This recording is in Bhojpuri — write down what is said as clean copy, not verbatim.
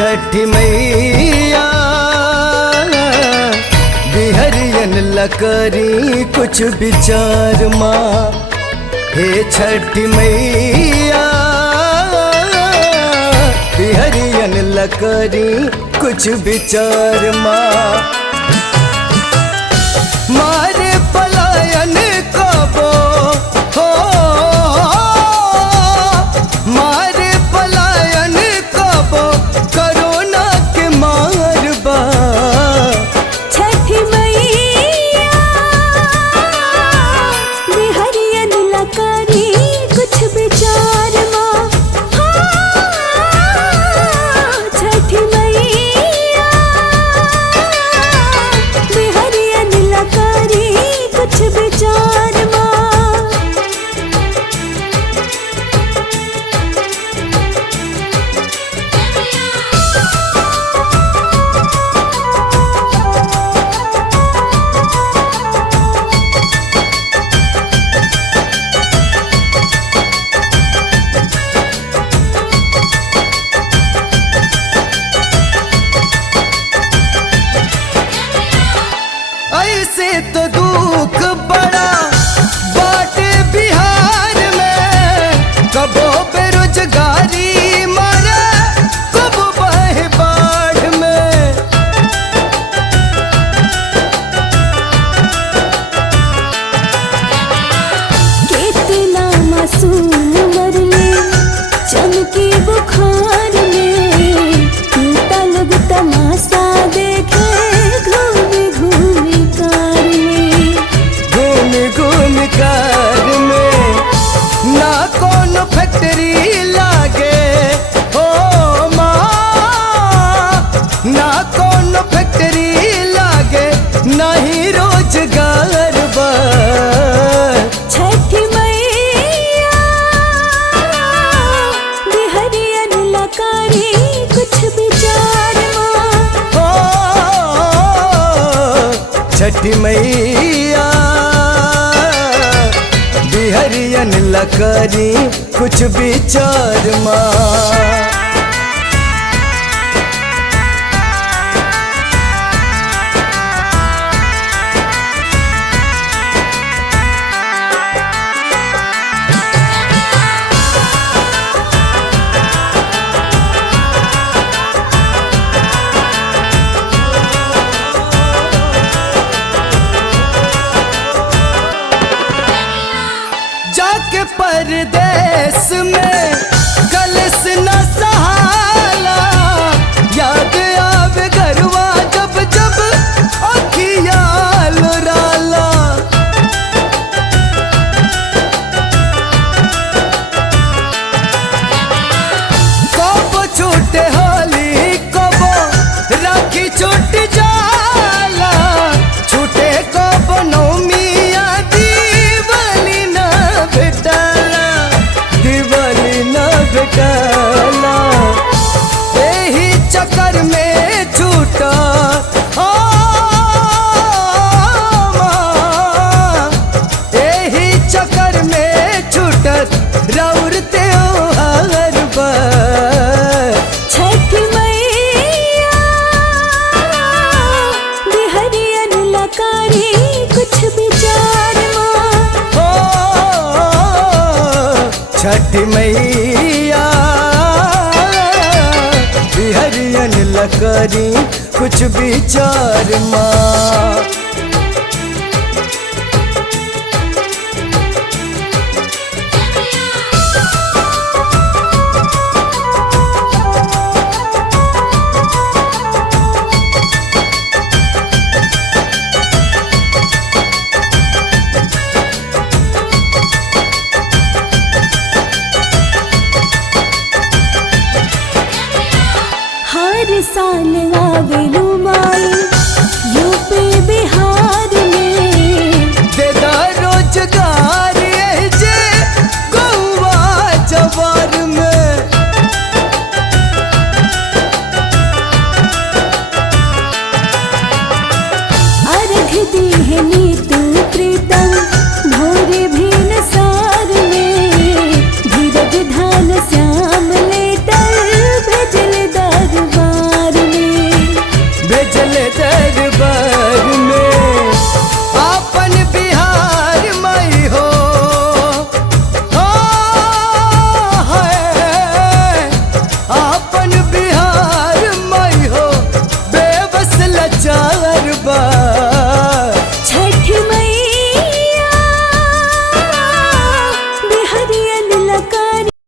छठी मैया बिहरियन लकरी कुछ विचार माँ। हे छठी मैया बिहरियन लकरी कुछ विचार माँ। मारे पलायन कबो हो मारे पलायन कबो कोरोना के मार बा। छठी मैया बिहरियन लकरी कुछ विचार माँ। छठी मैया बिहरियन लकरी कुछ विचार माँ। ऐसे तो दुख बड़ा बाटे बिहार में, कबो बेरोजगारी मारे कबो बहे बाढ़ में। कितना मासूम मरले चमकी बुखार में। टूटा लोग तमाशा देखे घूम घूम कार में। घूम घूम कार में ना कौन फैक्ट्री लागे हो माँ। ना कौन फैक्ट्री लागे नहीं रोजगार बा। छठी मैया बिहरियन लकरी कुछ विचार माँ। छठी मैया बिहरियन लकरी कुछ विचार माँ। जाके परदेश में कलश न सहाला। याद आवे घरवा जब जब अखिया लुराला। कबो छूटे होली कबो राखी छूट जाला। छूटे कबो नौमिया दिवाली न भेटाला। दिवाली न भेटाला एही चक्कर में छूटा एही चक्कर में छूटत राउर त्योहार बा। छठी मैया बिहरियन लकरी कुछ विचार माँ। छठी मैया बिहरियन लकरी कुछ विचार माँ। हर साल आवेलू माई यूपी बिहार में। देदा रोजगार जे गौवा जवार में। अर्घ दी है नीर